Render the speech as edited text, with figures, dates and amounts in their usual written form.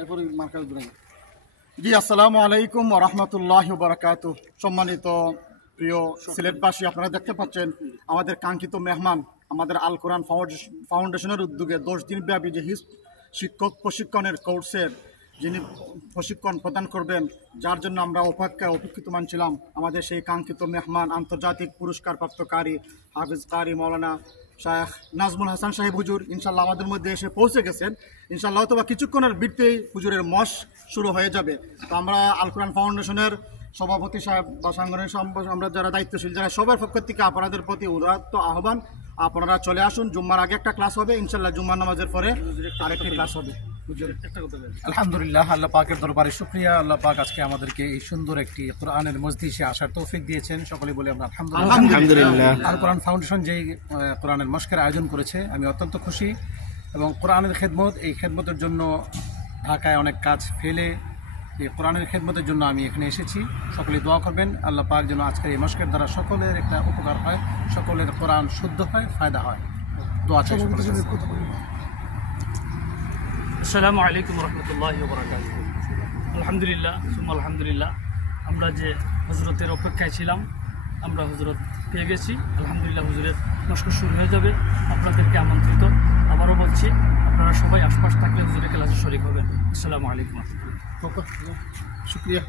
এরপরে মার্কাজ দূরে। জি, আসসালামু আলাইকুম ওয়া রাহমাতুল্লাহি ওয়া বারাকাতুহু। সম্মানিত প্রিয় সিলেটবাসী, আপনারা দেখতে পাচ্ছেন আমাদের কাঙ্ক্ষিত মেহমান আমাদের আল কোরআন ফাউন্ডেশনের উদ্যোগে 10 দিন ব্যাপী যে শিক্ষক প্রশিক্ষণের কোর্সের যিনি প্রশিক্ষণ প্রদান করবেন, যার জন্য আমরা অপেক্ষিতমান ছিলাম, আমাদের সেই কাঙ্ক্ষিত মেহমান আন্তর্জাতিক পুরস্কারপ্রাপ্তকারী হাফিজ কারি মৌলানা শায়েখ নাজমুল হাসান সাহেব হুজুর ইনশাল্লাহ আমাদের মধ্যে এসে পৌঁছে গেছেন। ইনশাল্লাহ অথবা কিছুক্ষণের ভিতরেই হুজুরের মশ শুরু হয়ে যাবে। তো আমরা আল কোরআন ফাউন্ডেশনের সভাপতি সাহেব বা সাংগঠনিক আমরা যারা দায়িত্বশীল যারা সবার পক্ষ থেকে আপনাদের প্রতি উদাত্ত আহ্বান, আপনারা চলে আসুন। জুম্মার আগে একটা ক্লাস হবে, ইনশাল্লাহ জুম্মার নামাজের পরে আরেকটি ক্লাস হবে। আলহামদুলিল্লাহ, আল্লাহ পাকের দরবারে শুকরিয়া। আল্লাহ পাক আজকে আমাদেরকে এই সুন্দর একটি কোরআনের মজলিসে আসার তৌফিক দিয়েছেন। সকলে বলি আমরা আলহামদুলিল্লাহ। আল কোরআন ফাউন্ডেশন যেই কোরআনের মশকের আয়োজন করেছে, আমি অত্যন্ত খুশি। এবং কোরআনের খেদমত, এই খেদমতের জন্য ঢাকায় অনেক কাজ ফেলে এই কোরআনের খেদমতের জন্য আমি এখানে এসেছি। সকলে দোয়া করবেন আল্লাহ পাক যেন আজকের এই মশকের দ্বারা সকলের একটা উপকার হয়, সকলের কোরআন শুদ্ধ হয়, ফায়দা হয়। দোয়া চাই। আসসালামু আলাইকুম রহমতুল্লাহি ওয়া বারাকাতুহু। আলহামদুলিল্লাহ সুম্মা আলহামদুলিল্লাহ, আমরা যে হজরতের অপেক্ষায় ছিলাম, আমরা হজরত পেয়ে গেছি। আলহামদুলিল্লাহ, হজরতের মশক শুরু হয়ে যাবে। আপনাদেরকে আমন্ত্রিত। আবারও বলছি, আপনারা সবাই আশপাশ থাকলে হজরের ক্লাসে শরীক হবেন। আসসালামু আলাইকুম রহমতুল্লাহ। শুক্রিয়া।